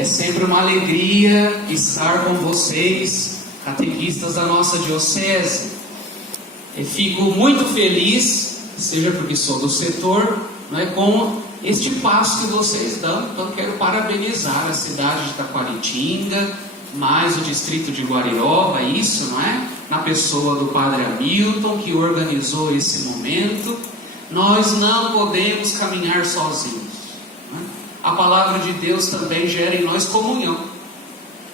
É sempre uma alegria estar com vocês, catequistas da nossa diocese. Eu fico muito feliz, seja porque sou do setor, com este passo que vocês dão. Então quero parabenizar a cidade de Taquaritinga, mais o distrito de Guariroba, isso, não é? Na pessoa do Padre Hamilton, que organizou esse momento. Nós não podemos caminhar sozinhos. A palavra de Deus também gera em nós comunhão.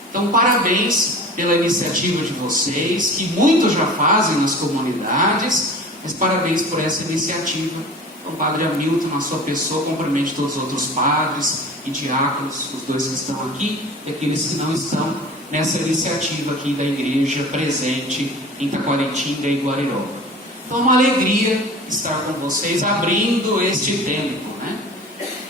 Então, parabéns pela iniciativa de vocês, que muitos já fazem nas comunidades, mas parabéns por essa iniciativa. Então, Padre Hamilton, na sua pessoa, cumprimente todos os outros padres e diáconos, os dois que estão aqui e aqueles que não estão nessa iniciativa aqui da igreja presente em Taquaritinga e Guariroba. Então, é uma alegria estar com vocês abrindo este tempo, né?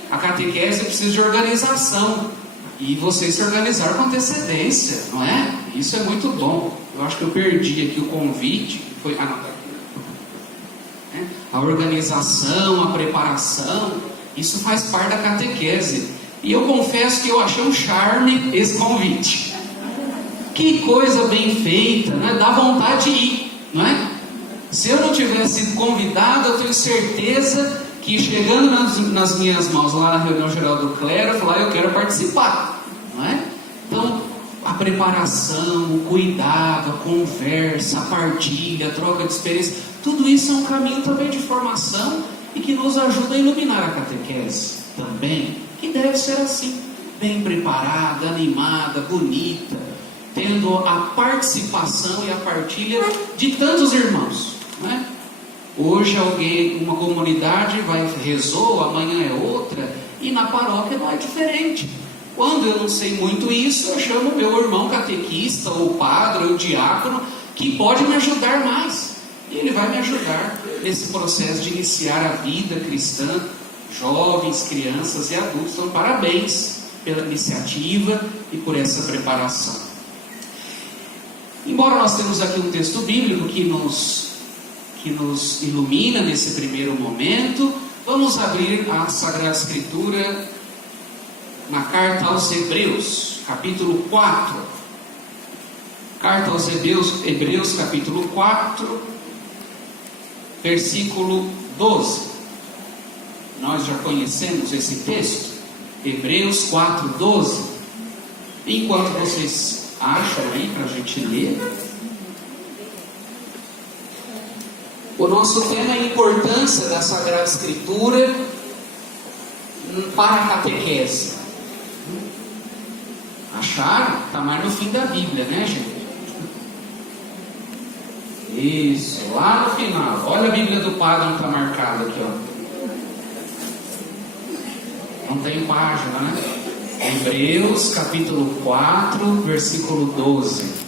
A catequese precisa de organização, e vocês se organizaram com antecedência, não é? Isso é muito bom. Eu acho que eu perdi aqui o convite. Foi... A organização, a preparação, isso faz parte da catequese. E eu confesso que eu achei um charme esse convite. Que coisa bem feita, né? Dá vontade de ir, não é? Se eu não tivesse sido convidado, eu tenho certeza que chegando nas minhas mãos lá na reunião geral do clero, eu falar, eu quero participar, não é? Então, a preparação, o cuidado, a conversa, a partilha, a troca de experiência, tudo isso é um caminho também de formação e que nos ajuda a iluminar a catequese também, que deve ser assim, bem preparada, animada, bonita, tendo a participação e a partilha de tantos irmãos, não é? Hoje uma comunidade rezou, amanhã é outra, e na paróquia não é diferente. Quando eu não sei muito isso, eu chamo meu irmão catequista, ou padre, ou diácono, que pode me ajudar mais. E ele vai me ajudar nesse processo de iniciar a vida cristã, jovens, crianças e adultos. Então, parabéns pela iniciativa e por essa preparação. Embora nós temos aqui um texto bíblico que nos ilumina nesse primeiro momento, vamos abrir a Sagrada Escritura na Carta aos Hebreus, capítulo 4. Carta aos Hebreus, capítulo 4, versículo 12. Nós já conhecemos esse texto, Hebreus 4, 12. Enquanto vocês acham aí para a gente ler, o nosso tema é a importância da Sagrada Escritura para a catequese. Acharam? Está mais no fim da Bíblia, né, gente? Isso, lá no final. Olha a Bíblia do Padre, não está marcada aqui, ó. Não tem página, né? Hebreus, capítulo 4, versículo 12.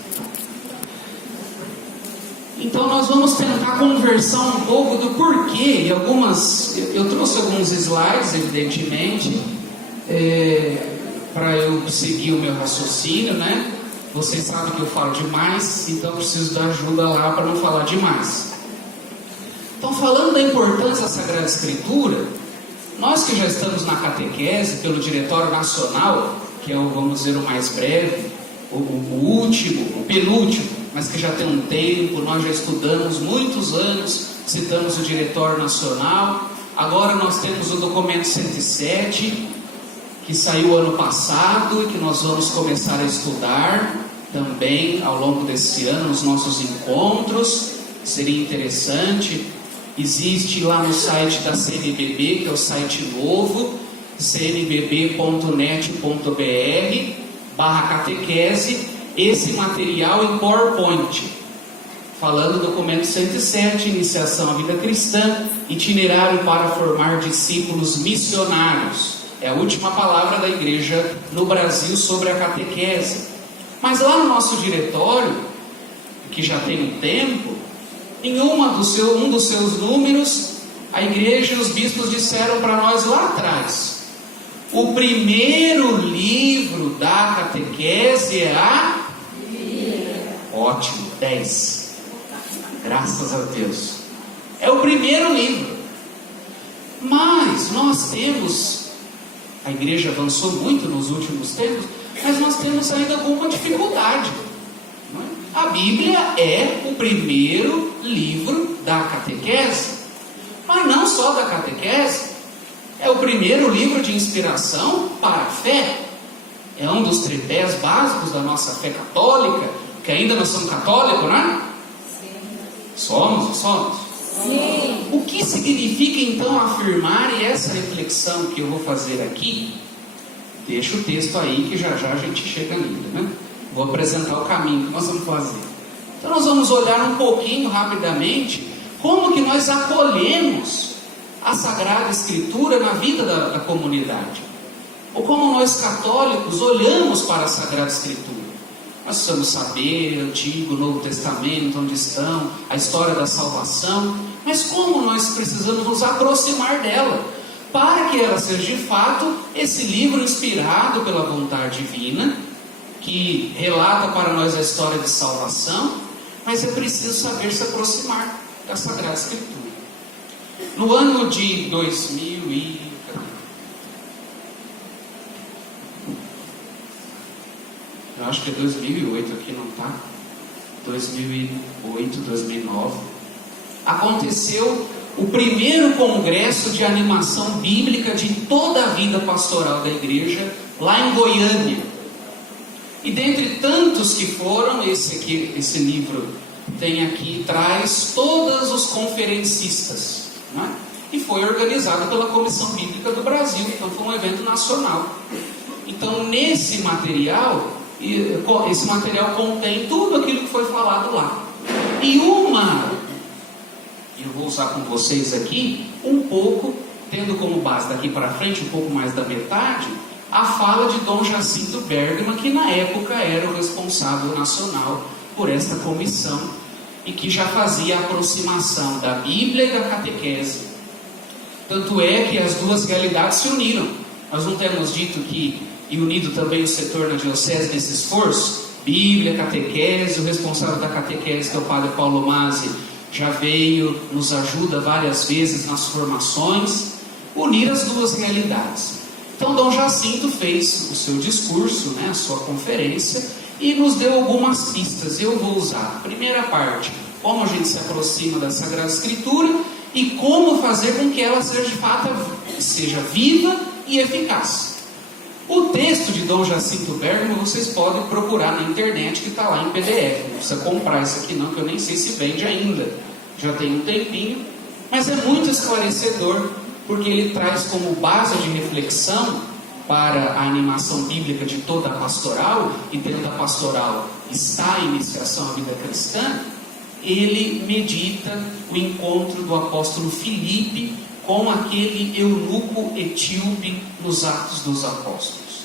Então nós vamos tentar conversar um pouco do porquê, e eu trouxe alguns slides, evidentemente, para eu seguir o meu raciocínio, né? Vocês sabem que eu falo demais, então eu preciso da ajuda lá para não falar demais. Então, falando da importância da Sagrada Escritura, nós que já estamos na catequese, pelo Diretório Nacional, que é vamos dizer, o mais breve, o último, o penúltimo, mas que já tem um tempo, nós já estudamos muitos anos, citamos o Diretório Nacional. Agora nós temos o documento 107, que saiu ano passado e que nós vamos começar a estudar também ao longo desse ano, nos nossos encontros. Seria interessante. Existe lá no site da CNBB, que é o site novo, cnbb.net.br/catequese, esse material em PowerPoint, falando do documento 107, Iniciação à Vida Cristã, Itinerário para formar discípulos missionários. É a última palavra da igreja no Brasil sobre a catequese. Mas lá no nosso diretório, que já tem um tempo, em um dos seus números, a igreja e os bispos disseram para nós lá atrás: o primeiro livro da catequese é a Bíblia. Ótimo, 10. Graças a Deus. É o primeiro livro. Mas nós temos, a igreja avançou muito nos últimos tempos, mas nós temos ainda alguma dificuldade. Não é? A Bíblia é o primeiro livro da catequese, mas não só da catequese, é o primeiro livro de inspiração para a fé. É um dos tripés básicos da nossa fé católica, que ainda nós somos católicos, né? Sim. Somos? Sim. O que significa então afirmar, e essa reflexão que eu vou fazer aqui, deixa o texto aí que já já a gente chega nele, né? Vou apresentar o caminho que nós vamos fazer. Então nós vamos olhar um pouquinho rapidamente como que nós acolhemos a Sagrada Escritura na vida da comunidade. Ou como nós católicos olhamos para a Sagrada Escritura. Nós precisamos saber Antigo, Novo Testamento, onde estão, a história da salvação, mas como nós precisamos nos aproximar dela, para que ela seja de fato esse livro inspirado pela vontade divina, que relata para nós a história de salvação, mas é preciso saber se aproximar da Sagrada Escritura. No ano de 2000 eu acho que é 2008 aqui, não tá? 2008, 2009. Aconteceu o primeiro congresso de animação bíblica de toda a vida pastoral da igreja, lá em Goiânia. E dentre tantos que foram, esse livro tem aqui, traz todos os conferencistas, né? E foi organizado pela Comissão Bíblica do Brasil, então foi um evento nacional. Então nesse material, esse material contém tudo aquilo que foi falado lá. E eu vou usar com vocês aqui, um pouco, tendo como base daqui para frente, um pouco mais da metade, a fala de Dom Jacinto Bergman, que na época era o responsável nacional por esta comissão, e que já fazia a aproximação da Bíblia e da catequese. Tanto é que as duas realidades se uniram. Nós não temos dito que, e unido também o setor na diocese nesse esforço, Bíblia, catequese, o responsável da catequese, que é o padre Paulo Mazzi, já veio, nos ajuda várias vezes nas formações, unir as duas realidades. Então Dom Jacinto fez o seu discurso, né, a sua conferência, e nos deu algumas pistas. Eu vou usar a primeira parte, como a gente se aproxima da Sagrada Escritura e como fazer com que ela seja de fato seja viva e eficaz. O texto de Dom Jacinto Bergman vocês podem procurar na internet, que está lá em PDF. Não precisa comprar isso aqui não, que eu nem sei se vende ainda. Já tem um tempinho, mas é muito esclarecedor, porque ele traz como base de reflexão para a animação bíblica de toda a pastoral, e dentro da pastoral está a iniciação à vida cristã. Ele medita o encontro do apóstolo Filipe com aquele eunuco etíope nos Atos dos Apóstolos.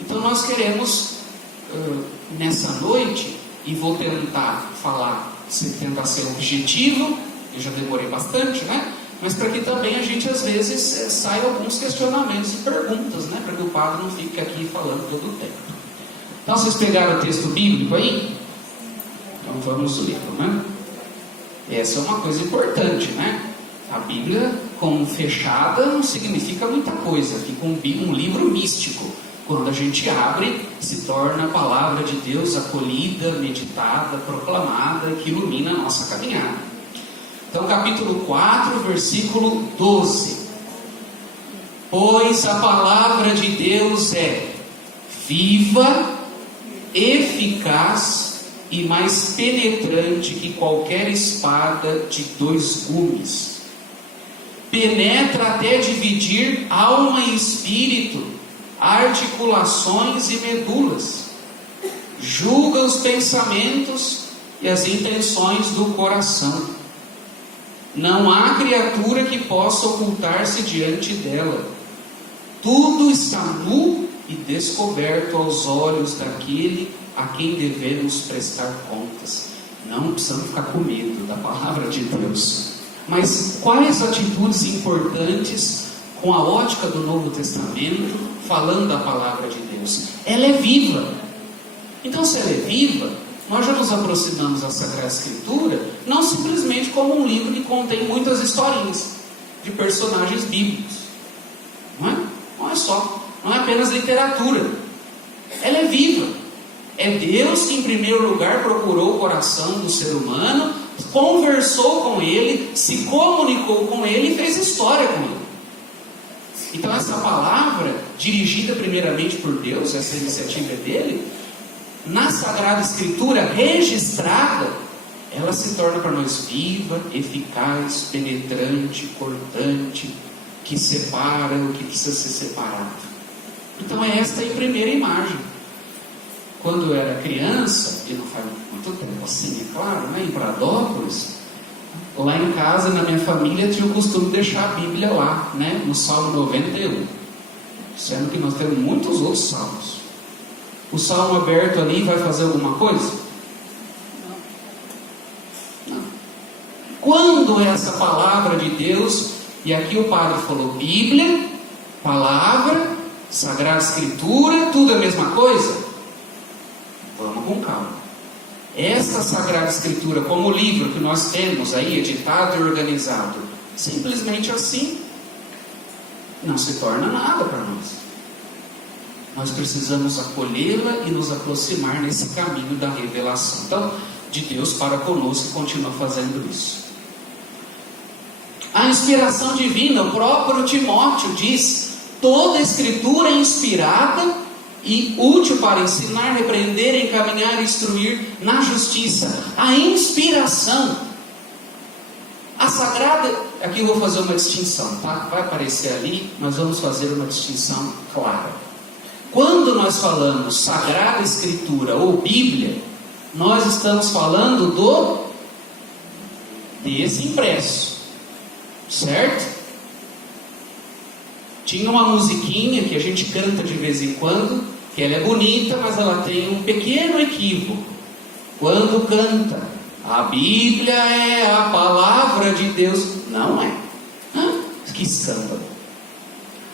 Então nós queremos, nessa noite, e vou tentar tentar ser objetivo, eu já demorei bastante, né? Mas para que também a gente às vezes saia alguns questionamentos e perguntas, né? Para que o padre não fique aqui falando todo o tempo. Então vocês pegaram o texto bíblico aí? Então vamos ler, né? Essa é uma coisa importante, né? A Bíblia, como fechada, não significa muita coisa. Fica um livro místico. Quando a gente abre, se torna a palavra de Deus acolhida, meditada, proclamada, que ilumina a nossa caminhada. Então, capítulo 4, versículo 12. Pois a palavra de Deus é viva, eficaz e mais penetrante que qualquer espada de 2 gumes. Penetra até dividir alma e espírito, articulações e medulas. Julga os pensamentos e as intenções do coração. Não há criatura que possa ocultar-se diante dela. Tudo está nu e descoberto aos olhos daquele a quem devemos prestar contas. Não precisamos ficar com medo da palavra de Deus. Mas quais atitudes importantes com a ótica do Novo Testamento, falando da palavra de Deus? Ela é viva. Então, se ela é viva, nós já nos aproximamos da Sagrada Escritura não simplesmente como um livro que contém muitas historinhas de personagens bíblicos. Não é? Não é só. Não é apenas literatura. ela é viva. É Deus que em primeiro lugar procurou o coração do ser humano, conversou com ele, se comunicou com ele e fez história com ele. Então essa palavra, dirigida primeiramente por Deus, essa iniciativa é dele, na Sagrada Escritura, registrada, ela se torna para nós viva, eficaz, penetrante, cortante, que separa o que precisa ser separado. Então é esta a primeira imagem. Quando eu era criança, e não faz muito tempo assim, é claro, né, em Pradópolis, lá em casa, na minha família, tinha o costume de deixar a Bíblia lá, né, no Salmo 91. Sendo que nós temos muitos outros salmos. O salmo aberto ali vai fazer alguma coisa? Não. Quando essa palavra de Deus, e aqui o padre falou Bíblia, palavra, Sagrada Escritura, tudo é a mesma coisa? Vamos com calma. Esta Sagrada Escritura, como livro que nós temos aí, editado e organizado, simplesmente assim, não se torna nada para nós. Nós precisamos acolhê-la e nos aproximar nesse caminho da revelação. Então, de Deus para conosco, continua fazendo isso. A inspiração divina, o próprio Timóteo diz: toda Escritura é inspirada e útil para ensinar, repreender, encaminhar e instruir na justiça. A inspiração, a sagrada, aqui eu vou fazer uma distinção, tá? Vai aparecer ali, nós vamos fazer uma distinção clara. Quando nós falamos Sagrada Escritura ou Bíblia, nós estamos falando desse impresso, certo? Tinha uma musiquinha que a gente canta de vez em quando, que ela é bonita, mas ela tem um pequeno equívoco. Quando canta, a Bíblia é a palavra de Deus. Não é. Que escândalo.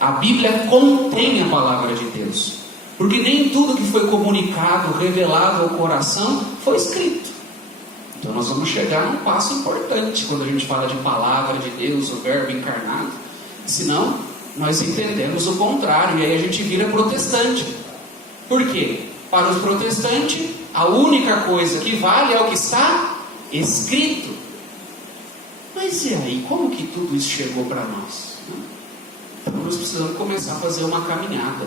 A Bíblia contém a palavra de Deus. Porque nem tudo que foi comunicado, revelado ao coração, foi escrito. Então nós vamos chegar num passo importante quando a gente fala de palavra de Deus, o verbo encarnado. Senão, nós entendemos o contrário, e aí a gente vira protestante. Por quê? Para os protestantes, a única coisa que vale é o que está escrito. Mas e aí, como que tudo isso chegou para nós? Então nós precisamos começar a fazer uma caminhada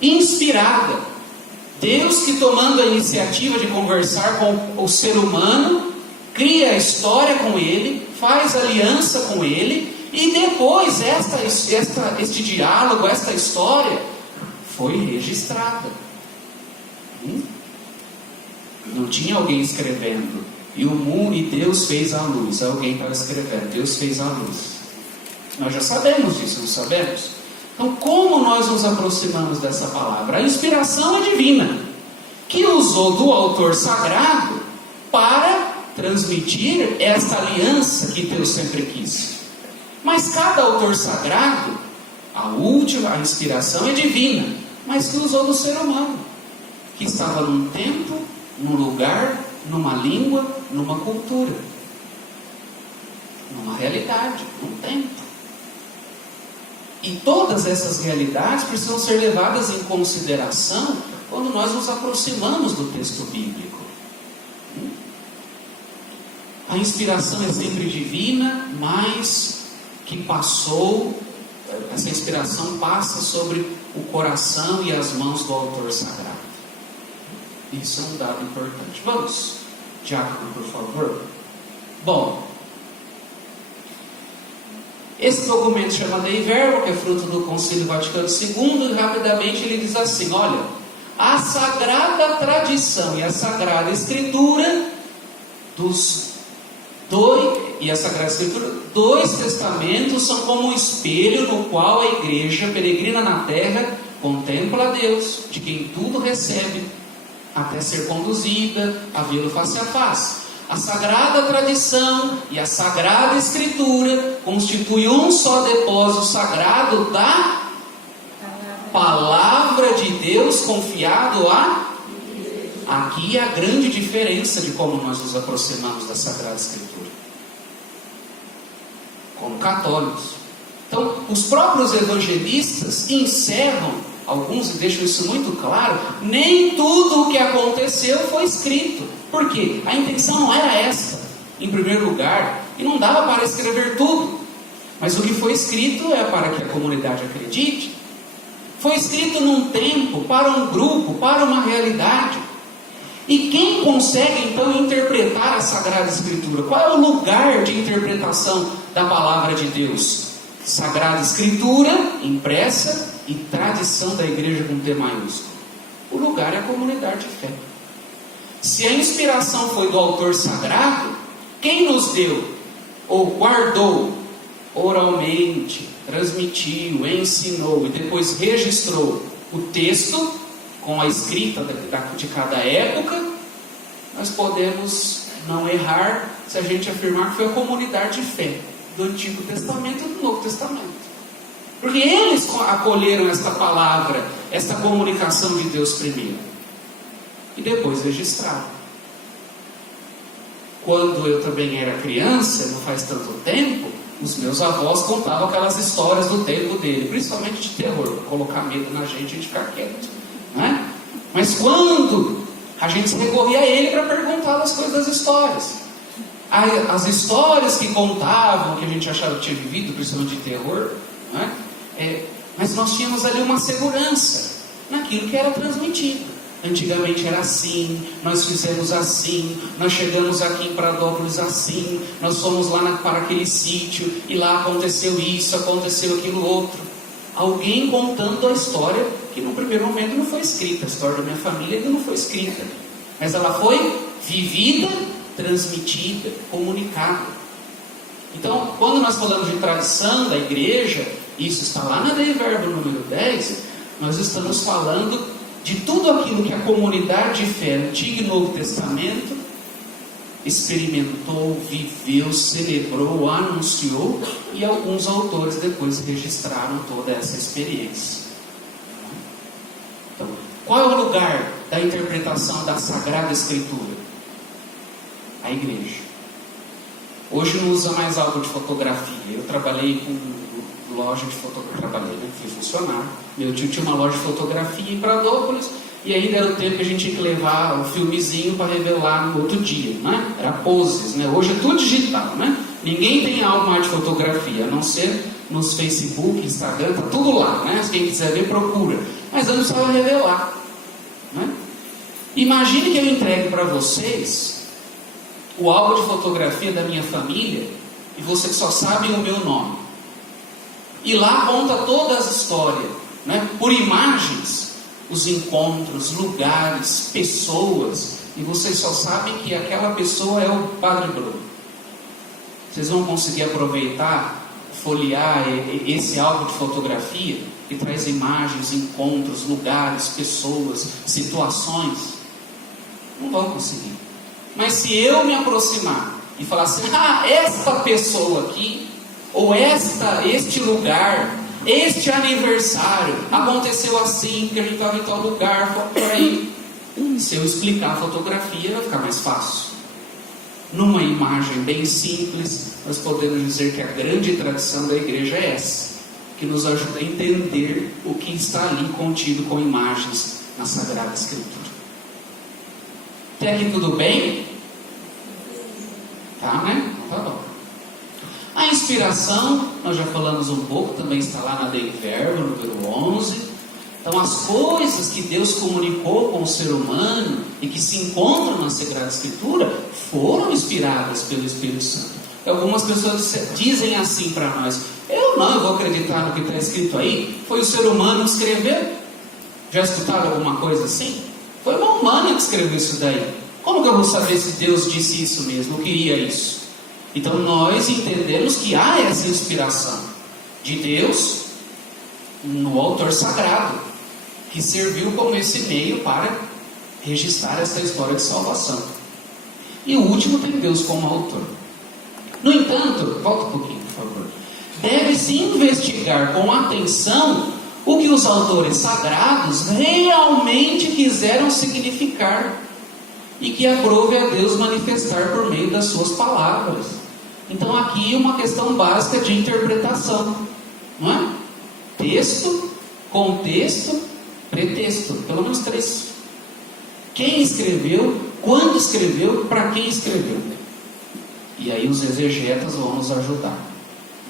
inspirada. Deus que, tomando a iniciativa de conversar com o ser humano, cria a história com ele, faz aliança com ele, e depois este diálogo, esta história foi registrada. Não tinha alguém escrevendo e o mundo, e Deus fez a luz. Alguém estava escrevendo, Deus fez a luz. Nós já sabemos disso, não sabemos? Então, como nós nos aproximamos dessa palavra? A inspiração é divina, que usou do autor sagrado para transmitir esta aliança que Deus sempre quis. Mas cada autor sagrado, a inspiração é divina, mas que usou do ser humano, que estava num tempo, num lugar, numa língua, numa cultura, numa realidade, num tempo. E todas essas realidades precisam ser levadas em consideração quando nós nos aproximamos do texto bíblico. A inspiração é sempre divina, mas que essa inspiração passa sobre o coração e as mãos do autor sagrado. Isso é um dado importante. Vamos, Diácono, por favor. Bom, esse documento chama Dei Verbo, que é fruto do Concílio Vaticano II, e rapidamente ele diz assim: olha, a sagrada tradição e a sagrada escritura dois testamentos são como um espelho no qual a igreja peregrina na terra contempla a Deus, de quem tudo recebe, até ser conduzida a vê-lo face a face. A sagrada tradição e a sagrada escritura constituem um só depósito sagrado da palavra de Deus confiado a... Aqui é a grande diferença de como nós nos aproximamos da Sagrada Escritura como católicos. Então, os próprios evangelistas encerram alguns deixam isso muito claro, nem tudo o que aconteceu foi escrito. Por quê? A intenção não era esta, em primeiro lugar, e não dava para escrever tudo. Mas o que foi escrito é para que a comunidade acredite. Foi escrito num tempo, para um grupo, para uma realidade. E quem consegue então interpretar a Sagrada Escritura? Qual é o lugar de interpretação da palavra de Deus? Sagrada Escritura, impressa, e tradição da igreja com T maiúsculo. O lugar é a comunidade de fé. Se a inspiração foi do autor sagrado, quem nos deu, ou guardou, oralmente, transmitiu, ensinou e depois registrou o texto com a escrita de cada época, nós podemos não errar se a gente afirmar que foi a comunidade de fé do Antigo Testamento e do Novo Testamento. Porque eles acolheram esta palavra, esta comunicação de Deus primeiro e depois registraram. Quando eu também era criança, não faz tanto tempo, os meus avós contavam aquelas histórias do tempo dele, principalmente de terror, para colocar medo na gente e a gente ficar quieto, né? Mas quando a gente se recorria a ele para perguntar as coisas das histórias, as histórias que contavam, que a gente achava que tinha vivido, principalmente de terror, né? Mas nós tínhamos ali uma segurança naquilo que era transmitido. Antigamente era assim, nós fizemos assim, nós chegamos aqui em Pradópolis assim, nós fomos lá para aquele sítio e lá aconteceu isso, aconteceu aquilo outro. Alguém contando a história que no primeiro momento não foi escrita. A história da minha família ainda não foi escrita, mas ela foi vivida, transmitida, comunicada. Então, quando nós falamos de tradição da igreja, isso está lá na Dei Verbo número 10, nós estamos falando de tudo aquilo que a comunidade de fé, Antigo e Novo Testamento, experimentou, viveu, celebrou, anunciou, e alguns autores depois registraram toda essa experiência. Então, qual é o lugar da interpretação da Sagrada Escritura? A igreja. Hoje não usa mais álbum de fotografia. Eu trabalhei com loja de fotografia, fui funcionário. Meu tio tinha uma loja de fotografia em Pradópolis, e ainda era o tempo que a gente tinha que levar o filmezinho para revelar no outro dia, né? Era poses, né? Hoje é tudo digital, né? Ninguém tem álbum mais de fotografia, a não ser nos Facebook, Instagram, tá tudo lá, né? Se quem quiser ver, procura. Mas antes precisava revelar, né? Imagine que eu entregue para vocês o álbum de fotografia da minha família e vocês só sabem o meu nome. E lá conta toda a história, né? Por imagens, os encontros, lugares, pessoas, e vocês só sabem que aquela pessoa é o Padre Bruno. Vocês vão conseguir aproveitar, folhear esse álbum de fotografia que traz imagens, encontros, lugares, pessoas, situações? Não vão conseguir. Mas se eu me aproximar e falar assim, esta pessoa aqui, ou este lugar, este aniversário, aconteceu assim, porque a gente estava em tal lugar, foi por aí. Se eu explicar a fotografia, vai ficar mais fácil. Numa imagem bem simples, nós podemos dizer que a grande tradição da igreja é essa, que nos ajuda a entender o que está ali contido com imagens na Sagrada Escritura. Até aqui tudo bem? Tá, né? Então tá bom. A inspiração, nós já falamos um pouco, também está lá na Dei Verbo, número 11. Então, as coisas que Deus comunicou com o ser humano e que se encontram na Sagrada Escritura foram inspiradas pelo Espírito Santo. E algumas pessoas dizem assim para nós: eu vou acreditar no que está escrito aí, foi o ser humano que escreveu. Já escutaram alguma coisa assim? Foi uma humana que escreveu isso daí. Como que eu vou saber se Deus disse isso mesmo, ou queria isso? Então nós entendemos que há essa inspiração de Deus no autor sagrado, que serviu como esse meio para registrar essa história de salvação. E o último tem Deus como autor. No entanto, volta um pouquinho, por favor. Deve-se investigar com atenção o que os autores sagrados realmente quiseram significar e que aprove a Deus manifestar por meio das suas palavras. Então aqui uma questão básica de interpretação, não é? Texto, contexto Pretexto, pelo menos 3. Quem escreveu, quando escreveu, para quem escreveu. E aí os exegetas vão nos ajudar,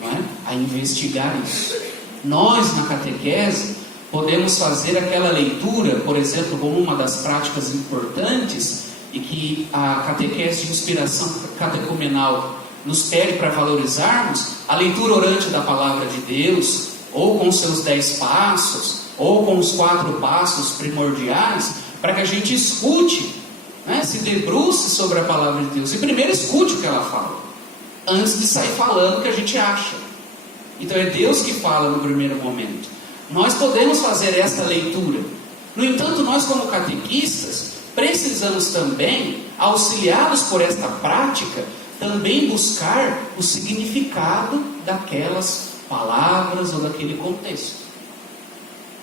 não é? A investigar isso. Nós, na catequese, podemos fazer aquela leitura, por exemplo, como uma das práticas importantes, e que a catequese de inspiração catecumenal nos pede para valorizarmos, a leitura orante da Palavra de Deus, ou com seus 10 passos, ou com os 4 passos primordiais, para que a gente escute, né, se debruce sobre a Palavra de Deus, e primeiro escute o que ela fala, antes de sair falando o que a gente acha. Então é Deus que fala no primeiro momento. Nós podemos fazer esta leitura. No entanto, nós como catequistas, precisamos também, auxiliados por esta prática, também buscar o significado daquelas palavras ou daquele contexto.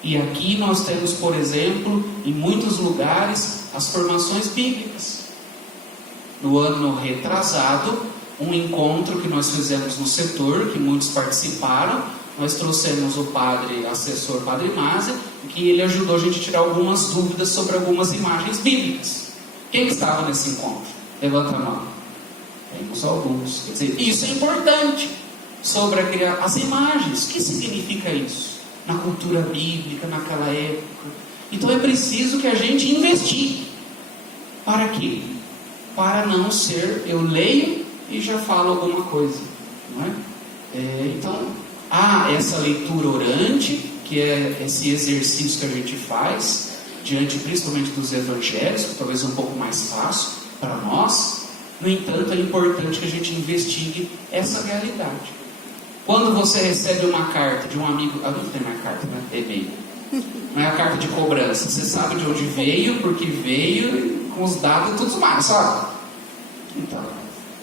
E aqui nós temos, por exemplo, em muitos lugares, as formações bíblicas. No ano retrasado, um encontro que nós fizemos no setor, que muitos participaram, nós trouxemos o padre, assessor Padre Mázia, que ele ajudou a gente a tirar algumas dúvidas sobre algumas imagens bíblicas. Quem estava nesse encontro? Levanta a mão. Temos alguns. Quer dizer, isso é importante sobre as imagens. O que significa isso? Na cultura bíblica, naquela época. Então é preciso que a gente investigue. Para quê? Para não ser, eu leio e já falo alguma coisa. Não é? Então, há essa leitura orante, que é esse exercício que a gente faz, diante principalmente dos evangelhos, que talvez é um pouco mais fácil para nós. No entanto, é importante que a gente investigue essa realidade. Quando você recebe uma carta de um amigo, não tem mais carta, né? E-mail. Não é a carta de cobrança. Você sabe de onde veio, porque veio, com os dados e tudo mais, sabe? Então,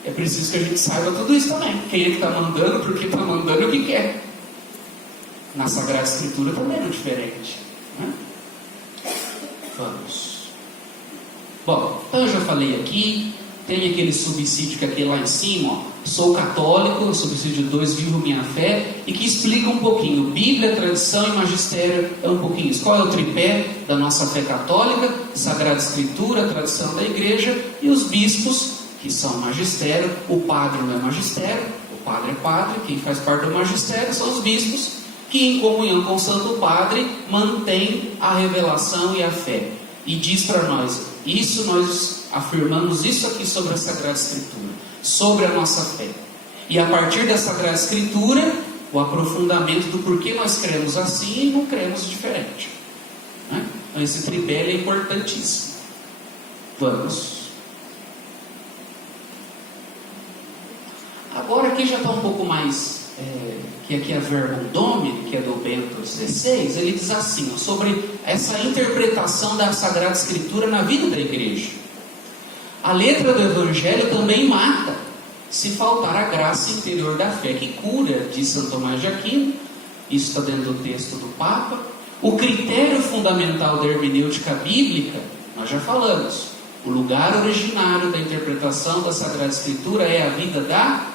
é preciso que a gente saiba tudo isso também. Quem é que está mandando, por que está mandando e o que quer. Na Sagrada Escritura também é diferente, né? Vamos. Bom, então eu já falei aqui. Tem aquele subsídio que é aquele lá em cima, ó. Sou católico, subsídio 2, vivo minha fé, e que explica um pouquinho. Bíblia, tradição e magistério é um pouquinho isso. Qual é o tripé da nossa fé católica? Sagrada Escritura, tradição da igreja, e os bispos, que são magistério. O padre não é magistério, o padre é padre, quem faz parte do magistério são os bispos, que em comunhão com o Santo Padre mantém a revelação e a fé. E diz para nós, isso nós afirmamos isso aqui sobre a Sagrada Escritura, sobre a nossa fé. E a partir da Sagrada Escritura, o aprofundamento do porquê nós cremos assim e não cremos diferente, né? Então esse tripé é importantíssimo. Vamos. Agora aqui já está um pouco mais, que aqui é Verbum Domini, que é do Bento XVI, ele diz assim, ó, sobre essa interpretação da Sagrada Escritura na vida da igreja. A letra do Evangelho também mata, se faltar a graça interior da fé que cura, diz Santo Tomás de Aquino. Isso está dentro do texto do Papa. O critério fundamental da hermenêutica bíblica, nós já falamos. O lugar originário da interpretação da Sagrada Escritura é a vida da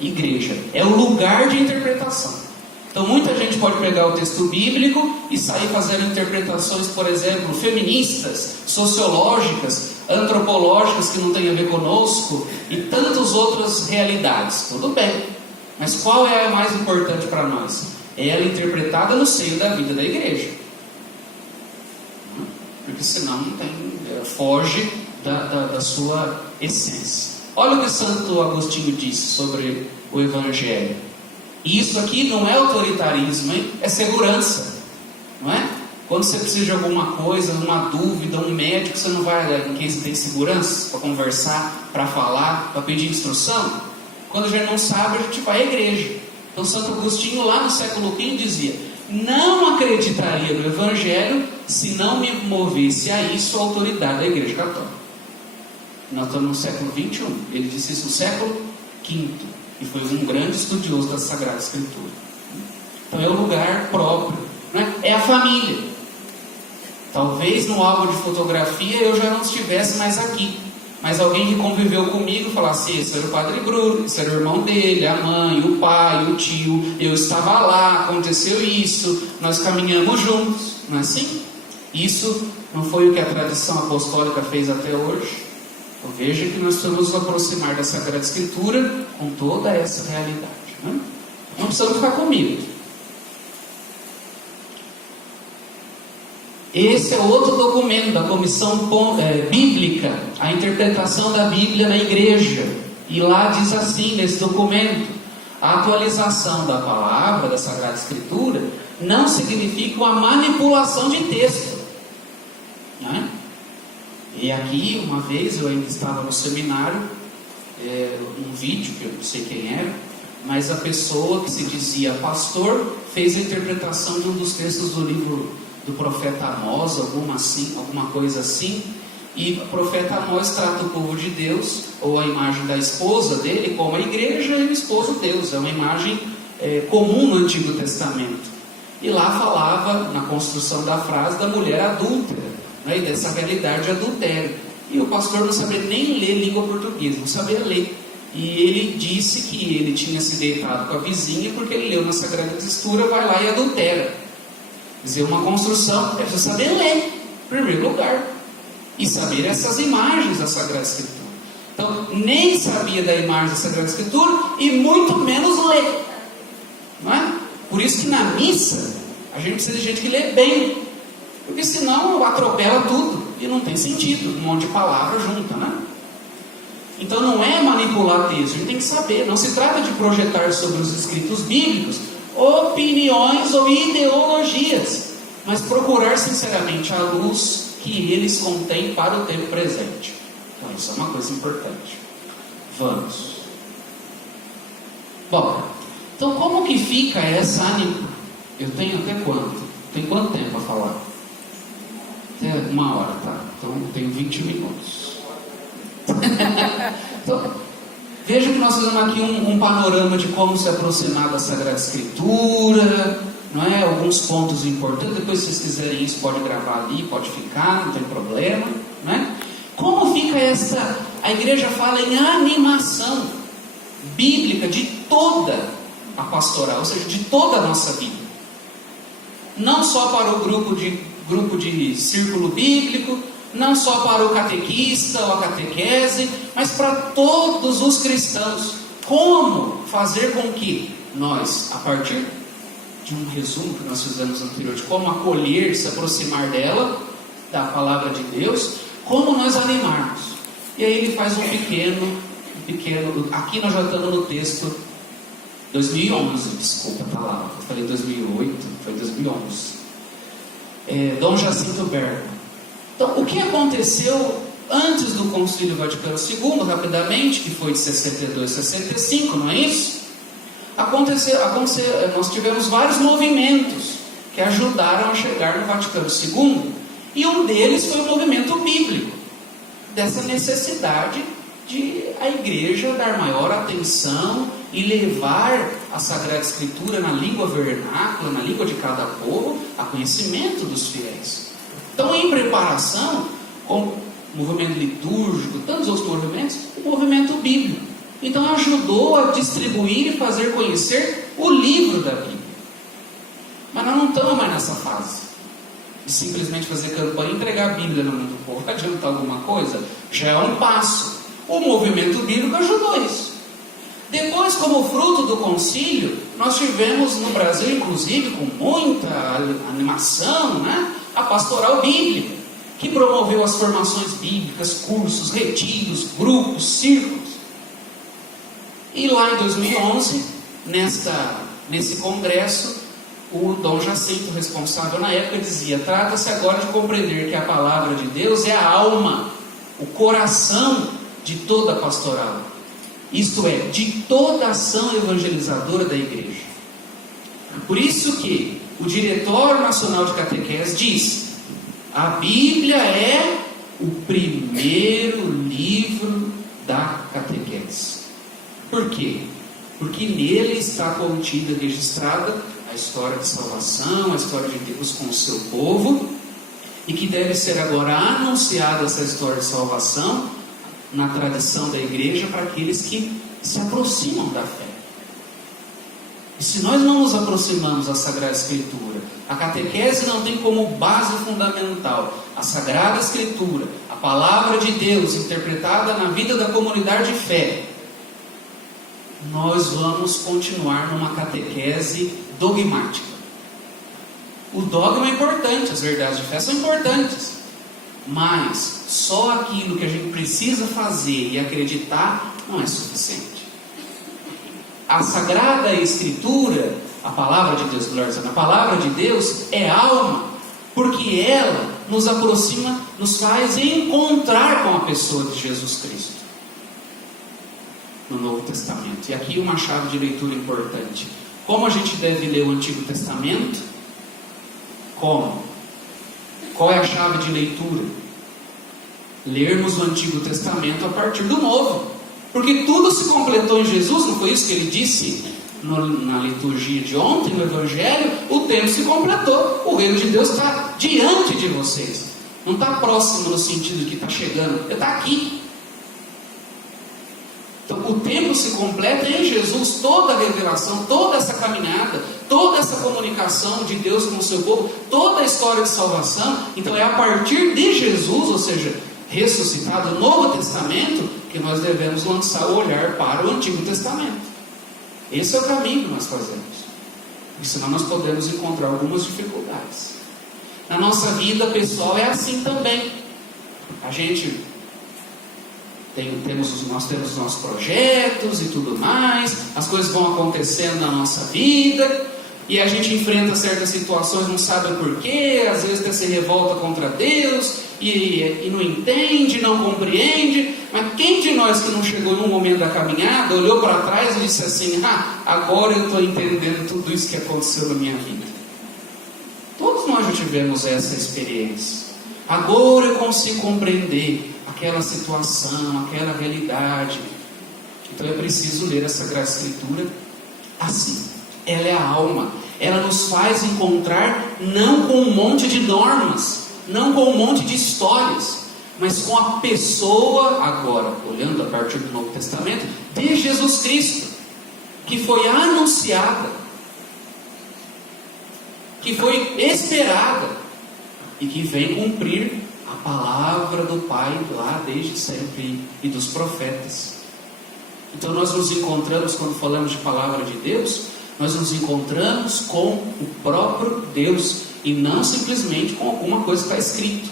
igreja. É o lugar de interpretação. Então muita gente pode pegar o texto bíblico e sair fazendo interpretações, por exemplo, feministas, sociológicas, antropológicas que não têm a ver conosco e tantas outras realidades. Tudo bem, mas qual é a mais importante para nós? É ela interpretada no seio da vida da igreja, porque senão não tem, foge da sua essência. Olha o que Santo Agostinho disse sobre o Evangelho. Isso aqui não é autoritarismo, hein? É segurança, não é? Quando você precisa de alguma coisa, uma dúvida, um médico, você não vai em quem você tem segurança para conversar, para falar, para pedir instrução? Quando a gente não sabe, a gente vai à igreja. Então Santo Agostinho lá no século V dizia: não acreditaria no Evangelho se não me movesse a isso a autoridade da Igreja Católica. Nós estamos no século XXI. Ele disse isso no século V e foi um grande estudioso da Sagrada Escritura. Então é o lugar próprio, né? É a família. Talvez no álbum de fotografia eu já não estivesse mais aqui, mas alguém que conviveu comigo falasse: esse era o Padre Bruno, esse era o irmão dele, a mãe, o pai, o tio, eu estava lá, aconteceu isso, nós caminhamos juntos, não é assim? Isso não foi o que a tradição apostólica fez até hoje. Então veja que nós precisamos nos aproximar da Sagrada Escritura com toda essa realidade, né? Não precisamos ficar com medo. Esse é outro documento da Comissão Bíblica, a interpretação da Bíblia na igreja. E lá diz assim nesse documento: a atualização da palavra da Sagrada Escritura não significa uma manipulação de texto, né? E aqui, uma vez, eu ainda estava no seminário, um vídeo, que eu não sei quem era, mas a pessoa que se dizia pastor fez a interpretação de um dos textos do livro do profeta Amós, alguma coisa assim, e o profeta Amós trata o povo de Deus, ou a imagem da esposa dele, como a igreja e o esposo Deus. É uma imagem comum no Antigo Testamento. E lá falava, na construção da frase, da mulher adúltera, né, e dessa realidade de adultério. E o pastor não sabia nem ler língua portuguesa, não sabia ler. E ele disse que ele tinha se deitado com a vizinha porque ele leu na Sagrada Escritura, vai lá e adultera. Quer dizer, uma construção, é preciso saber ler, em primeiro lugar, e saber essas imagens da Sagrada Escritura. Então, nem sabia da imagem da Sagrada Escritura e muito menos ler, não é? Por isso que na missa a gente precisa de gente que lê bem, porque senão atropela tudo e não tem sentido, um monte de palavras junta, né? Então não é manipular texto, a gente tem que saber. Não se trata de projetar sobre os escritos bíblicos opiniões ou ideologias, mas procurar sinceramente a luz que eles contêm para o tempo presente. Então isso é uma coisa importante. Vamos. Bom, então como que fica essa anima? Eu tenho até quanto? Tem quanto tempo para falar? Até 1 hora, tá? Então eu tenho 20 minutos. Então, veja que nós fizemos aqui um panorama de como se aproximar da Sagrada Escritura, não é? Alguns pontos importantes. Depois, se vocês quiserem isso, pode gravar ali, pode ficar, não tem problema, não é? Como fica essa... A igreja fala em animação bíblica de toda a pastoral, ou seja, de toda a nossa vida. Não só para o grupo de círculo bíblico, não só para o catequista ou a catequese, mas para todos os cristãos. Como fazer com que nós, a partir de um resumo que nós fizemos anterior, de como acolher, se aproximar dela, da palavra de Deus, como nós animarmos. E aí ele faz um pequeno, aqui nós já estamos no texto 2011, desculpa, está lá, eu falei 2008, foi 2011. Dom Jacinto Berna. Então, o que aconteceu antes do Concílio Vaticano II, rapidamente, que foi de 62 a 65, não é isso? Nós tivemos vários movimentos que ajudaram a chegar no Vaticano II, e um deles foi o movimento bíblico, dessa necessidade de a igreja dar maior atenção e levar a Sagrada Escritura na língua vernácula, na língua de cada povo, a conhecimento dos fiéis. Então, em preparação, com o movimento litúrgico, tantos outros movimentos, o movimento bíblico. Então, ajudou a distribuir e fazer conhecer o livro da Bíblia. Mas nós não estamos mais nessa fase de simplesmente fazer campanha e entregar a Bíblia no mundo do povo. Vai adiantar alguma coisa? Já é um passo. O movimento bíblico ajudou isso. Depois, como fruto do concílio, nós tivemos no Brasil, inclusive, com muita animação, né, a pastoral bíblica, que promoveu as formações bíblicas, cursos, retiros, grupos, círculos. E lá em 2011, nesse congresso, o Dom Jacinto, responsável na época, dizia: trata-se agora de compreender que a palavra de Deus é a alma, o coração de toda a pastoral. Isto é, de toda a ação evangelizadora da igreja. Por isso que o Diretório Nacional de Catequese diz: a Bíblia é o primeiro livro da catequese. Por quê? Porque nele está contida e registrada a história de salvação, a história de Deus com o seu povo, e que deve ser agora anunciada essa história de salvação na tradição da igreja para aqueles que se aproximam da fé. E se nós não nos aproximamos da Sagrada Escritura, a catequese não tem como base fundamental a Sagrada Escritura, a Palavra de Deus interpretada na vida da comunidade de fé, nós vamos continuar numa catequese dogmática. O dogma é importante, as verdades de fé são importantes, mas só aquilo que a gente precisa fazer e acreditar não é suficiente. A Sagrada Escritura, a Palavra de Deus, a Palavra de Deus é alma, porque ela nos aproxima, nos faz encontrar com a pessoa de Jesus Cristo no Novo Testamento. E aqui uma chave de leitura importante. Como a gente deve ler o Antigo Testamento? Como? Qual é a chave de leitura? Lermos o Antigo Testamento a partir do Novo. Porque tudo se completou em Jesus, não foi isso que ele disse na liturgia de ontem, no Evangelho? O tempo se completou, o reino de Deus está diante de vocês. Não está próximo no sentido de que está chegando, está aqui. Então o tempo se completa em Jesus, toda a revelação, toda essa caminhada, toda essa comunicação de Deus com o seu povo, toda a história de salvação. Então é a partir de Jesus, ou seja, ressuscitado, o Novo Testamento, que nós devemos lançar o olhar para o Antigo Testamento. Esse é o caminho que nós fazemos. Porque senão nós podemos encontrar algumas dificuldades. Na nossa vida pessoal é assim também. A gente nós temos os nossos projetos e tudo mais, as coisas vão acontecendo na nossa vida, e a gente enfrenta certas situações, não sabe o porquê, às vezes até se revolta contra Deus, e não entende, não compreende. Mas quem de nós que não chegou num momento da caminhada, olhou para trás e disse assim: agora eu estou entendendo tudo isso que aconteceu na minha vida? Todos nós já tivemos essa experiência. Agora eu consigo compreender aquela situação, aquela realidade. Então é preciso ler a Sagrada Escritura assim. Ela é a alma. Ela nos faz encontrar não com um monte de normas, não com um monte de histórias, mas com a pessoa, agora, olhando a partir do Novo Testamento, de Jesus Cristo, que foi anunciada, que foi esperada, e que vem cumprir a palavra do Pai lá desde sempre, e dos profetas. Então nós nos encontramos, quando falamos de palavra de Deus, nós nos encontramos com o próprio Deus, e não simplesmente com alguma coisa que está escrito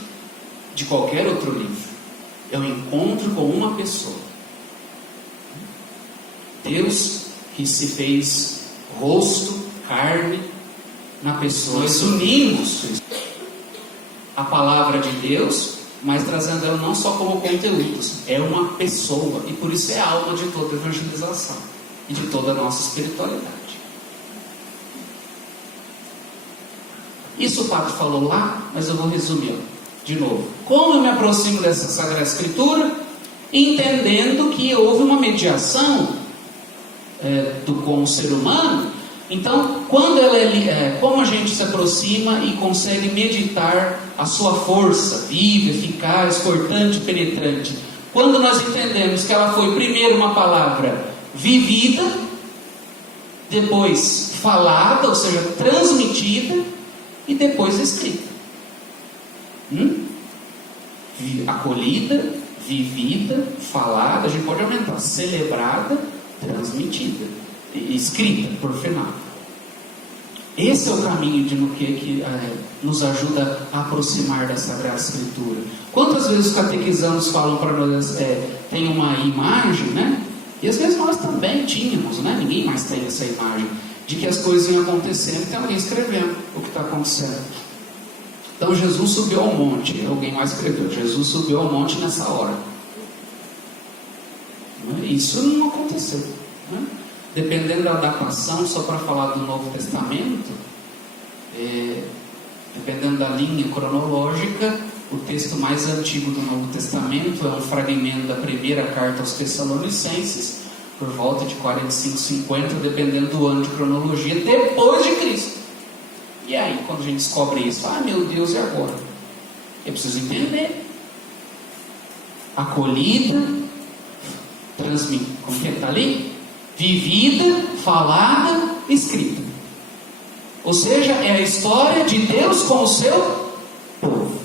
de qualquer outro livro. É um encontro com uma pessoa, Deus que se fez rosto, carne na pessoa. Nós unimos a palavra de Deus, mas trazendo ela não só como conteúdos, é uma pessoa, e por isso é a alma de toda evangelização e de toda a nossa espiritualidade. Isso o Padre falou lá, mas eu vou resumir de novo. Como eu me aproximo dessa Sagrada Escritura? Entendendo que houve uma mediação com o ser humano. Então, quando como a gente se aproxima e consegue meditar a sua força viva, eficaz, cortante, penetrante? Quando nós entendemos que ela foi primeiro uma palavra vivida, depois falada, ou seja, transmitida, e depois escrita. Acolhida, vivida, falada, a gente pode aumentar, celebrada, transmitida, escrita, por final. Esse é o caminho que nos ajuda a aproximar da Sagrada Escritura. Quantas vezes os catequizandos falam para nós, tem uma imagem, né? E às vezes nós também tínhamos, né? Ninguém mais tem essa imagem de que as coisas iam acontecendo e tem alguém escrevendo o que está acontecendo. Então Jesus subiu ao monte, alguém mais escreveu, Jesus subiu ao monte nessa hora. Isso não aconteceu, né? Dependendo da datação, só para falar do Novo Testamento, dependendo da linha cronológica, o texto mais antigo do Novo Testamento é um fragmento da primeira carta aos Tessalonicenses, por volta de 45, 50, dependendo do ano de cronologia, depois de Cristo. E aí, quando a gente descobre isso, meu Deus, e agora? Eu preciso entender. Acolhida, transmitida, como que está ali? Vivida, falada, escrita. Ou seja, é a história de Deus com o seu povo.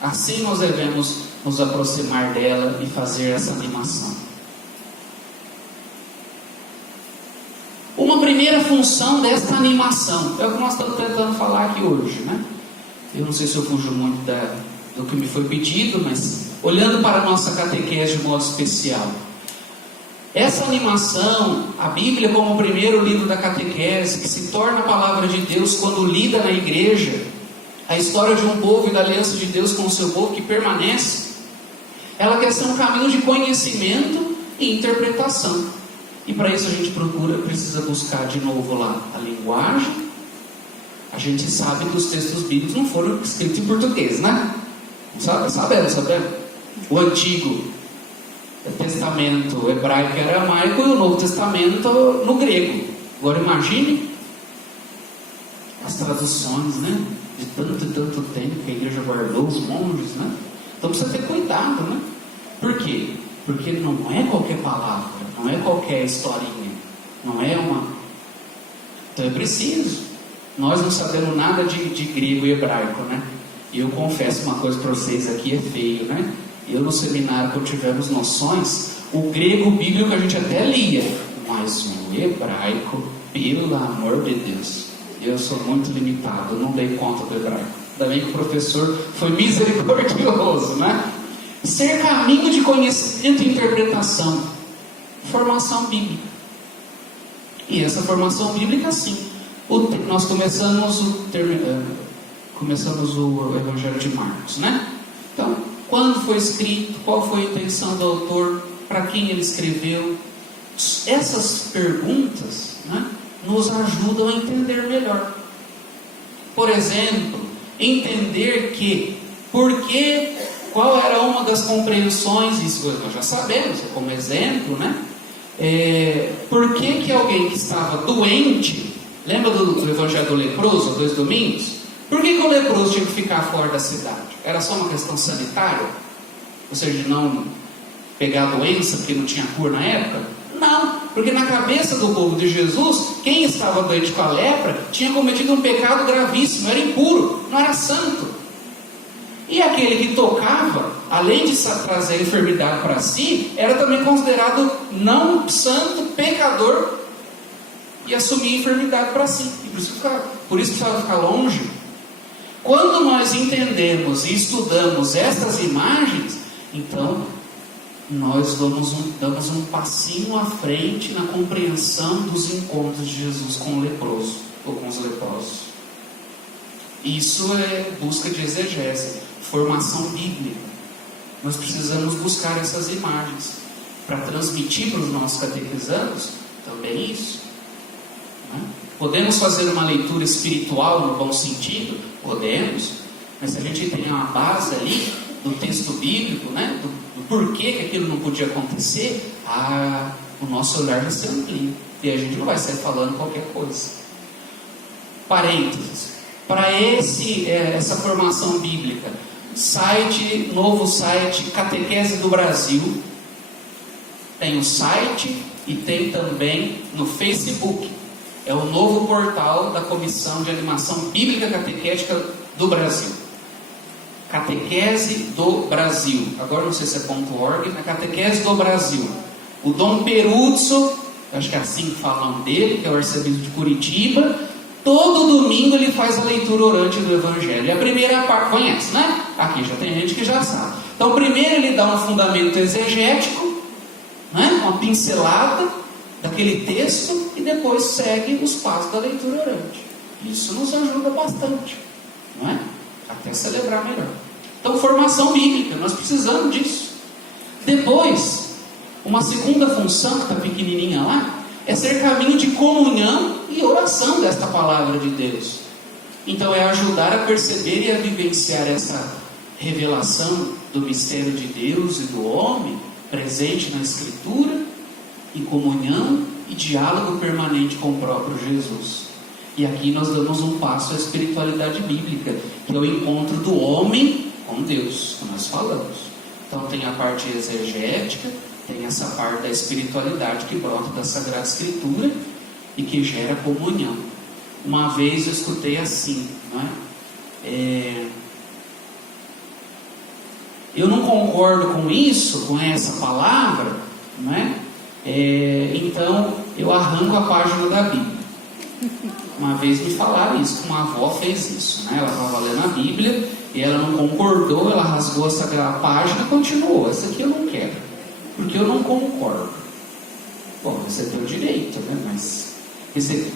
Assim nós devemos nos aproximar dela e fazer essa animação. Uma primeira função desta animação é o que nós estamos tentando falar aqui hoje, né? Eu não sei se eu fujo muito do que me foi pedido, mas olhando para a nossa catequese de modo especial. Essa animação, a Bíblia como o primeiro livro da catequese, que se torna a palavra de Deus quando lida na igreja, a história de um povo e da aliança de Deus com o seu povo que permanece, ela quer ser um caminho de conhecimento e interpretação. E para isso a gente precisa buscar de novo lá a linguagem. A gente sabe que os textos bíblicos não foram escritos em português, né? Sabemos. O Antigo Testamento hebraico e aramaico e o Novo Testamento no grego. Agora imagine as traduções, né? De tanto e tanto tempo que a igreja guardou, os monges, né? Então precisa ter cuidado, né? Por quê? Porque não é qualquer palavra, não é qualquer historinha, não é uma... Então é preciso. Nós não sabemos nada de grego e hebraico, né? E eu confesso uma coisa para vocês aqui, é feio, né? Eu no seminário, quando tivemos noções, o grego bíblico a gente até lia, mas o hebraico, pelo amor de Deus, eu sou muito limitado, eu não dei conta do hebraico. Ainda bem que o professor foi misericordioso, né? Ser caminho de conhecimento e interpretação, formação bíblica. E essa formação bíblica, sim. Nós começamos o Evangelho de Marcos, né? Então, quando foi escrito, qual foi a intenção do autor, para quem ele escreveu? Essas perguntas, né, nos ajudam a entender melhor. Por exemplo, entender qual era uma das compreensões, isso nós já sabemos, como exemplo, né? Por que alguém que estava doente, lembra do Evangelho do leproso, 2 domingos? Por que o leproso tinha que ficar fora da cidade? Era só uma questão sanitária? Ou seja, de não pegar a doença porque não tinha cura na época? Não, porque na cabeça do povo de Jesus, quem estava doente com a lepra tinha cometido um pecado gravíssimo, era impuro, não era santo. E aquele que tocava, além de trazer a enfermidade para si, era também considerado não santo, pecador, e assumia a enfermidade para si. E por isso precisava ficar longe. Quando nós entendemos e estudamos estas imagens, então nós damos um passinho à frente na compreensão dos encontros de Jesus com o leproso ou com os leprosos. Isso é busca de exegese, formação bíblica. Nós precisamos buscar essas imagens para transmitir para os nossos catequizandos também isso, né? Podemos fazer uma leitura espiritual no bom sentido? Podemos, mas se a gente tem uma base ali do texto bíblico, né, do porquê que aquilo não podia acontecer, o nosso olhar vai ser amplo e a gente não vai sair falando qualquer coisa. Parênteses, para essa formação bíblica, novo site Catequese do Brasil, tem o site e tem também no Facebook. É o novo portal da Comissão de Animação Bíblica Catequética do Brasil. Catequese do Brasil. Agora não sei se é .org, mas Catequese do Brasil. O Dom Peruzzo, acho que é assim que fala o nome dele, que é o arcebispo de Curitiba, todo domingo ele faz a leitura orante do Evangelho. E a primeira parte, conhece, né? Aqui já tem gente que já sabe. Então primeiro ele dá um fundamento exegético, né? Uma pincelada daquele texto e depois segue os passos da leitura orante. Isso nos ajuda bastante, não é? Até celebrar melhor. Então, formação bíblica, nós precisamos disso. Depois, uma segunda função que está pequenininha lá, é ser caminho de comunhão e oração desta palavra de Deus. Então, é ajudar a perceber e a vivenciar essa revelação do mistério de Deus e do homem, presente na Escritura, em comunhão e diálogo permanente com o próprio Jesus. E aqui nós damos um passo à espiritualidade bíblica, que é o encontro do homem com Deus, que nós falamos. Então tem a parte exegética, tem essa parte da espiritualidade que brota da Sagrada Escritura, e que gera comunhão. Uma vez eu escutei assim, não é? Eu não concordo com isso, com essa palavra, não é? Então eu arranco a página da Bíblia. Uma vez me falaram isso, que uma avó fez isso, né? Ela estava lendo a Bíblia e ela não concordou, ela rasgou essa página e continuou. Essa aqui eu não quero, porque eu não concordo. Bom, você tem o direito, né? Mas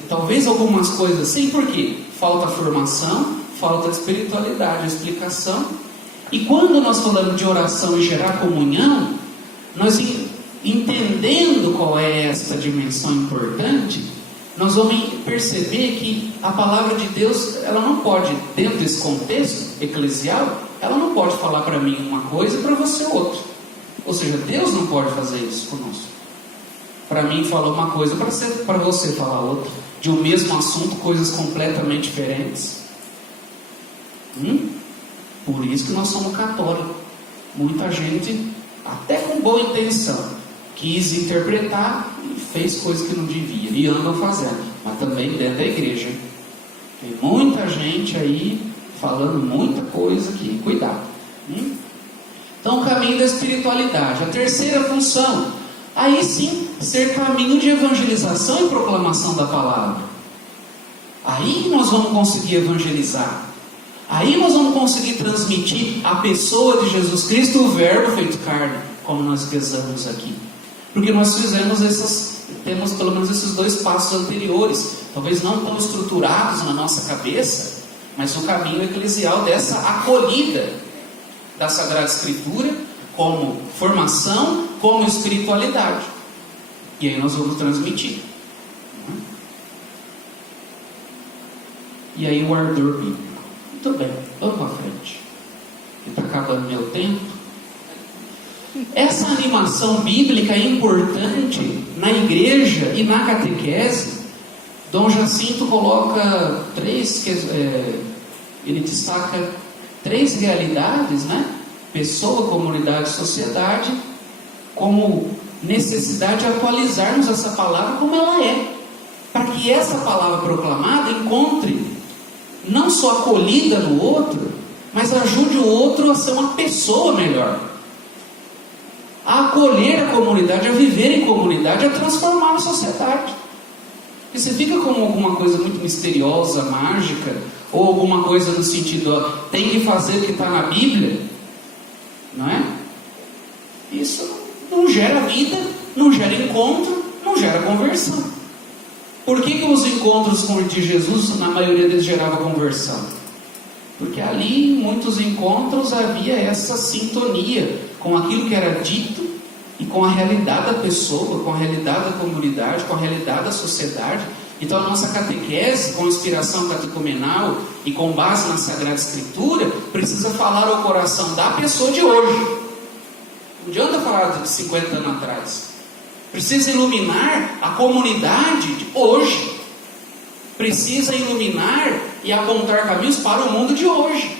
talvez algumas coisas assim, por quê? Falta formação, falta espiritualidade, explicação. E quando nós falamos de oração e gerar comunhão, nós entendendo qual é esta dimensão importante, nós vamos perceber que a palavra de Deus, ela não pode, dentro desse contexto eclesial, ela não pode falar para mim uma coisa e para você outra. Ou seja, Deus não pode fazer isso conosco. Para mim falou uma coisa, para você falar outra. De um mesmo assunto, coisas completamente diferentes. Por isso que nós somos católicos. Muita gente, até com boa intenção, quis interpretar e fez coisas que não devia. E andam fazendo. Mas também dentro da igreja. Tem muita gente aí falando muita coisa aqui. Cuidado. Então, o caminho da espiritualidade. A terceira função. Aí sim, ser caminho de evangelização e proclamação da palavra. Aí nós vamos conseguir evangelizar. Aí nós vamos conseguir transmitir a pessoa de Jesus Cristo, o verbo feito carne, como nós rezamos aqui. Porque nós temos pelo menos esses dois passos anteriores, talvez não tão estruturados na nossa cabeça, mas o caminho eclesial dessa acolhida da Sagrada Escritura, como formação, como espiritualidade. E aí nós vamos transmitir. E aí o ardor bíblico. Muito bem, vamos para frente. Está acabando meu tempo. Essa animação bíblica é importante na igreja e na catequese. Dom Jacinto coloca ele destaca 3 realidades, né? Pessoa, comunidade, sociedade, como necessidade de atualizarmos essa palavra como ela é, para que essa palavra proclamada encontre não só acolhida no outro, mas ajude o outro a ser uma pessoa melhor, a acolher a comunidade, a viver em comunidade, a transformar a sociedade. E você fica com alguma coisa muito misteriosa, mágica, ou alguma coisa no sentido, tem que fazer o que está na Bíblia, não é? Isso não gera vida, não gera encontro, não gera conversão. Por que os encontros de Jesus, na maioria deles, geravam conversão? Porque ali, em muitos encontros, havia essa sintonia com aquilo que era dito e com a realidade da pessoa, com a realidade da comunidade, com a realidade da sociedade. Então a nossa catequese, com inspiração catecumenal e com base na Sagrada Escritura, precisa falar ao coração da pessoa de hoje. Não adianta falar de 50 anos atrás. Precisa iluminar a comunidade de hoje. Precisa iluminar e apontar caminhos para o mundo de hoje.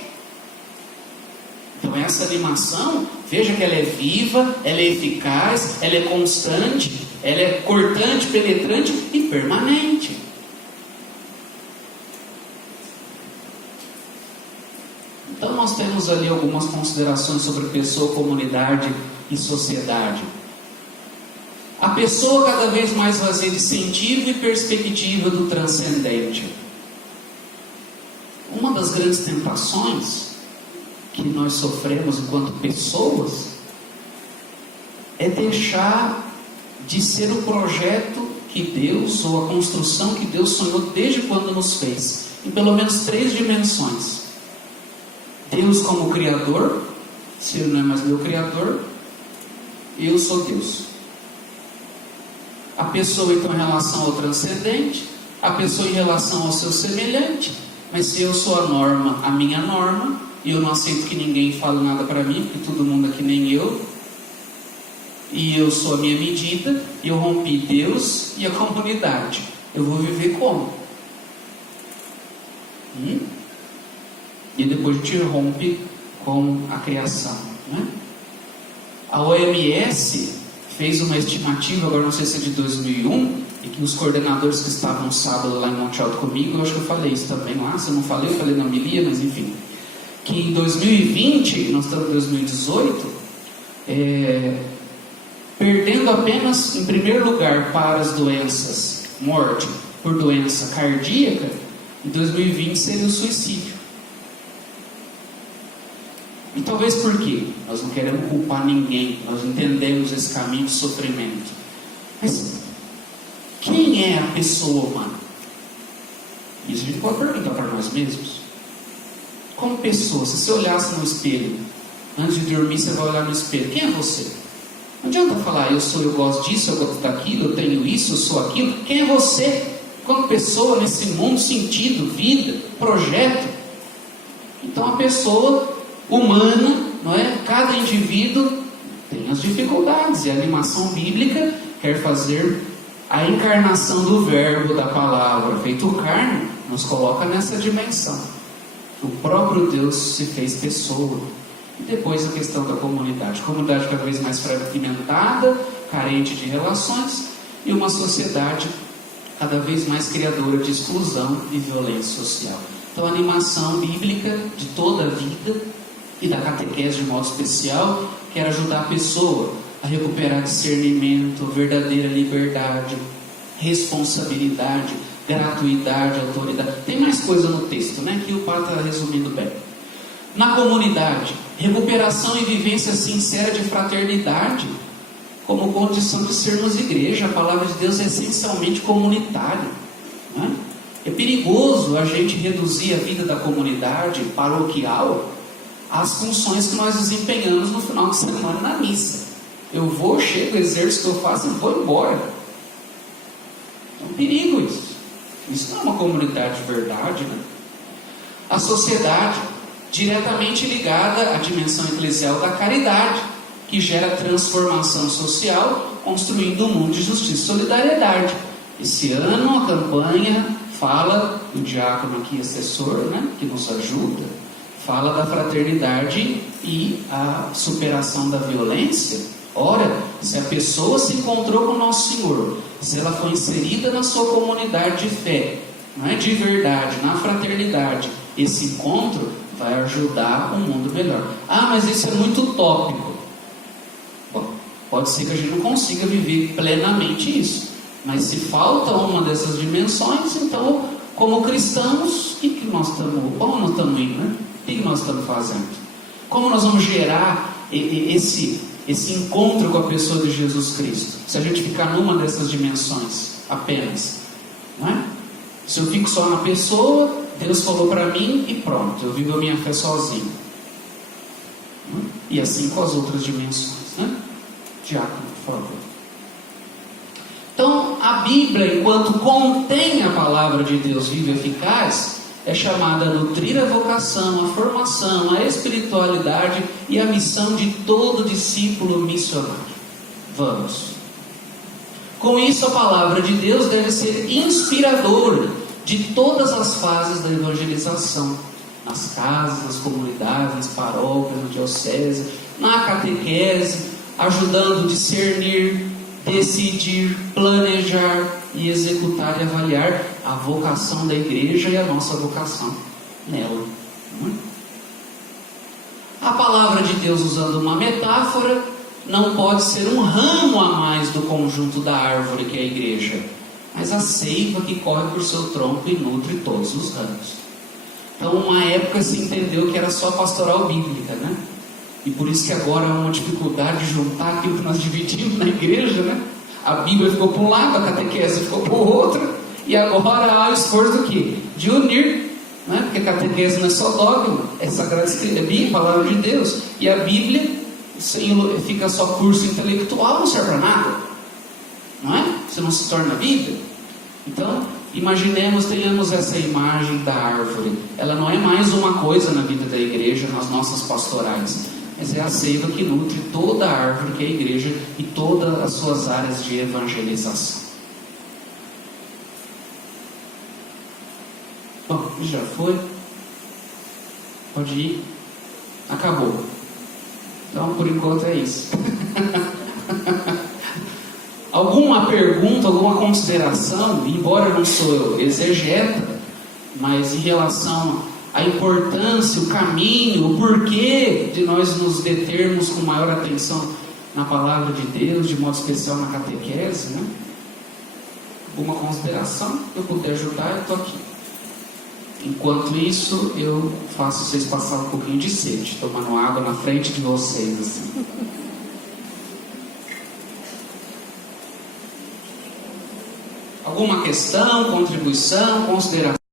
Então essa animação, veja que ela é viva, ela é eficaz, ela é constante, ela é cortante, penetrante e permanente. Então nós temos ali algumas considerações sobre pessoa, comunidade e sociedade. A pessoa cada vez mais vazia de sentido e perspectiva do transcendente. Uma das grandes tentações que nós sofremos enquanto pessoas é deixar de ser o projeto que Deus, ou a construção que Deus sonhou desde quando nos fez, em pelo menos 3 dimensões. Deus como Criador, se Ele não é mais meu Criador, eu sou Deus. A pessoa então em relação ao transcendente, a pessoa em relação ao seu semelhante. Mas se eu sou a norma, a minha norma, e eu não aceito que ninguém fale nada para mim, porque todo mundo é que nem eu, e eu sou a minha medida, e eu rompi Deus e a comunidade, eu vou viver como? E depois a gente rompe com a criação, né? A OMS fez uma estimativa, agora não sei se é de 2001, e que os coordenadores que estavam sábado lá em Monte Alto comigo, eu acho que eu falei isso também lá, se eu não falei, eu falei na homilia, mas enfim, que em 2020, nós estamos em 2018, perdendo apenas, em primeiro lugar, para as doenças, morte por doença cardíaca, em 2020 seria o suicídio. E talvez por quê? Nós não queremos culpar ninguém, nós entendemos esse caminho de sofrimento. Mas quem é a pessoa humana? Isso a gente pode perguntar para nós mesmos. Como pessoa, se você olhasse no espelho, antes de dormir você vai olhar no espelho, quem é você? Não adianta falar, eu gosto disso, eu gosto daquilo, eu tenho isso, eu sou aquilo. Quem é você? Como pessoa nesse mundo, sentido, vida, projeto. Então a pessoa humana, não é? Cada indivíduo tem as dificuldades, e a animação bíblica quer fazer a encarnação do verbo, da palavra feito carne, nos coloca nessa dimensão. O próprio Deus se fez pessoa. E depois a questão da comunidade cada vez mais fragmentada, carente de relações, e uma sociedade cada vez mais criadora de exclusão e violência social. Então a animação bíblica de toda a vida e da catequese de modo especial quer ajudar a pessoa a recuperar discernimento, verdadeira liberdade, responsabilidade, gratuidade, autoridade. Tem mais coisa no texto, né, que o padre está resumindo bem. Na comunidade, recuperação e vivência sincera de fraternidade como condição de sermos igreja. A palavra de Deus é essencialmente comunitária, né? É perigoso a gente reduzir a vida da comunidade paroquial às funções que nós desempenhamos no final de semana na missa. Eu vou, chego, exerço o que eu faço e vou embora. É um perigo isso. Isso não é uma comunidade de verdade, né? A sociedade, diretamente ligada à dimensão eclesial da caridade, que gera transformação social, construindo um mundo de justiça e solidariedade. Esse ano a campanha fala, o diácono aqui, assessor, né, que nos ajuda, fala da fraternidade e a superação da violência. Ora, se a pessoa se encontrou com o Nosso Senhor, se ela foi inserida na sua comunidade de fé, não é, de verdade, na fraternidade, esse encontro vai ajudar um mundo melhor. Ah, mas isso é muito utópico. Bom, pode ser que a gente não consiga viver plenamente isso, mas se falta uma dessas dimensões, então, como cristãos, o que nós estamos, como nós estamos indo, né? O que nós estamos fazendo? Como nós vamos gerar esse encontro com a pessoa de Jesus Cristo, se a gente ficar numa dessas dimensões apenas, não é? Se eu fico só na pessoa, Deus falou para mim e pronto, eu vivo a minha fé sozinho, e assim com as outras dimensões, né? Diácono, por favor. Então a Bíblia, enquanto contém a palavra de Deus viva e eficaz, é chamada a nutrir a vocação, a formação, a espiritualidade e a missão de todo discípulo missionário. Vamos. Com isso, a palavra de Deus deve ser inspiradora de todas as fases da evangelização, nas casas, nas comunidades, nas paróquias, na diocese, na catequese, ajudando a discernir, decidir, planejar e executar e avaliar a vocação da igreja e a nossa vocação nela. A palavra de Deus, usando uma metáfora, não pode ser um ramo a mais do conjunto da árvore que é a igreja, mas a seiva que corre por seu tronco e nutre todos os ramos. Então, uma época se entendeu que era só pastoral bíblica, né? E por isso que agora há uma dificuldade de juntar aquilo que nós dividimos na igreja, né? A Bíblia ficou para um lado, a catequese ficou para o outro, e agora há o esforço do quê? De unir, né? Porque a catequese não é só dogma, é sagrada escritura, palavra de Deus, e a Bíblia fica só curso intelectual, não serve para nada, não é? Você não se torna Bíblia. Então, imaginemos, tenhamos essa imagem da árvore. Ela não é mais uma coisa na vida da igreja, nas nossas pastorais, mas é a seiva que nutre toda a árvore que é a igreja e todas as suas áreas de evangelização. Bom, já foi? Pode ir? Acabou. Então, por enquanto é isso. Alguma pergunta, alguma consideração, embora eu não sou exegeta, mas em relação à importância, o caminho, o porquê de nós nos determos com maior atenção na palavra de Deus, de modo especial na catequese, né? Alguma consideração, eu puder ajudar, eu estou aqui. Enquanto isso, eu faço vocês passar um pouquinho de sede, tomando água na frente de vocês, assim. Alguma questão, contribuição, consideração?